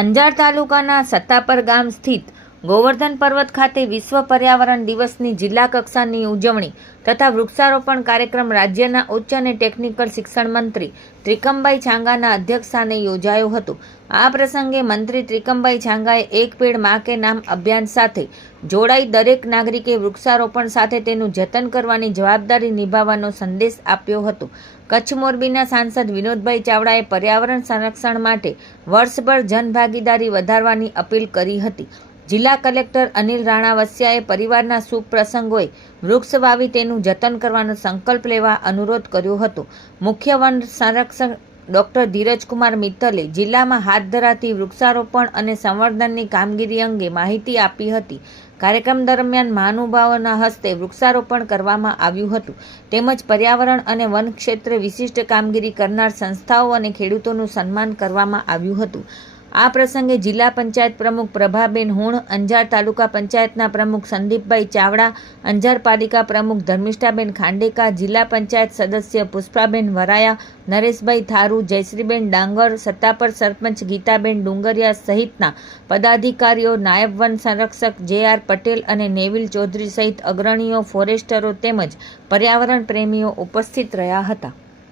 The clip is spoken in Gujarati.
અંજાર તાલુકાના સત્તાપર ગામ સ્થિત ગોવર્ધન પર્વત ખાતે વિશ્વ પર્યાવરણ દિવસની જિલ્લા કક્ષાની ઉજવણી તથા વૃક્ષારોપણ કાર્યક્રમ રાજ્યના ઉચ્ચ અને ટેકનિકલ શિક્ષણ મંત્રી ત્રિકમભાઈ છાંગાના અધ્યક્ષસ્થાને યોજાયો હતો। આ પ્રસંગે મંત્રી ત્રિકમભાઈ છાંગાએ એક પેડ માં કે નામ અભિયાન સાથે જોડાઈ દરેક નાગરિકે વૃક્ષારોપણ સાથે તેનું જતન કરવાની જવાબદારી નિભાવવાનો સંદેશ આપ્યો હતો। કચ્છ મોરબીના સાંસદ વિનોદભાઈ ચાવડાએ પર્યાવરણ સંરક્ષણ માટે વર્ષભર જનભાગીદારી વધારવાની અપીલ કરી હતી। જિલ્લા કલેક્ટર અનિલ રાણાવસિયાએ પરિવારના શુભ પ્રસંગોએ વૃક્ષ વાવી તેનું જતન કરવાનો સંકલ્પ લેવા અનુરોધ કર્યો હતો। મુખ્ય વન સંરક્ષક ડોક્ટર ધીરજકુમાર મિત્તલે જિલ્લામાં હાથ ધરાતી વૃક્ષારોપણ અને સંવર્ધનની કામગીરી અંગે માહિતી આપી હતી। કાર્યક્રમ દરમિયાન મહાનુભાવોના હસ્તે વૃક્ષારોપણ કરવામાં આવ્યું હતું તેમજ પર્યાવરણ અને વન ક્ષેત્રે વિશિષ્ટ કામગીરી કરનાર સંસ્થાઓ અને ખેડૂતોનું સન્માન કરવામાં આવ્યું હતું। આ પ્રસંગે જિલ્લા પંચાયત પ્રમુખ પ્રભાબેન હુણ, અંજાર તાલુકા પંચાયતના પ્રમુખ સંદીપભાઈ ચાવડા, અંજાર પાલિકા પ્રમુખ ધર્મિષ્ઠાબેન ખાંડેકા, જિલ્લા પંચાયત સદસ્ય પુષ્પાબેન વરાયા, નરેશભાઈ થારુ, જયશ્રીબેન ડાંગર, સત્તાપર સરપંચ ગીતાબેન ડુંગરિયા સહિતના પદાધિકારીઓ, નાયબ વન સંરક્ષક જે.આર. પટેલ અને નેવિલ ચૌધરી સહિત અગ્રણીઓ, ફોરેસ્ટરો તેમજ પર્યાવરણ પ્રેમીઓ ઉપસ્થિત રહ્યા હતા।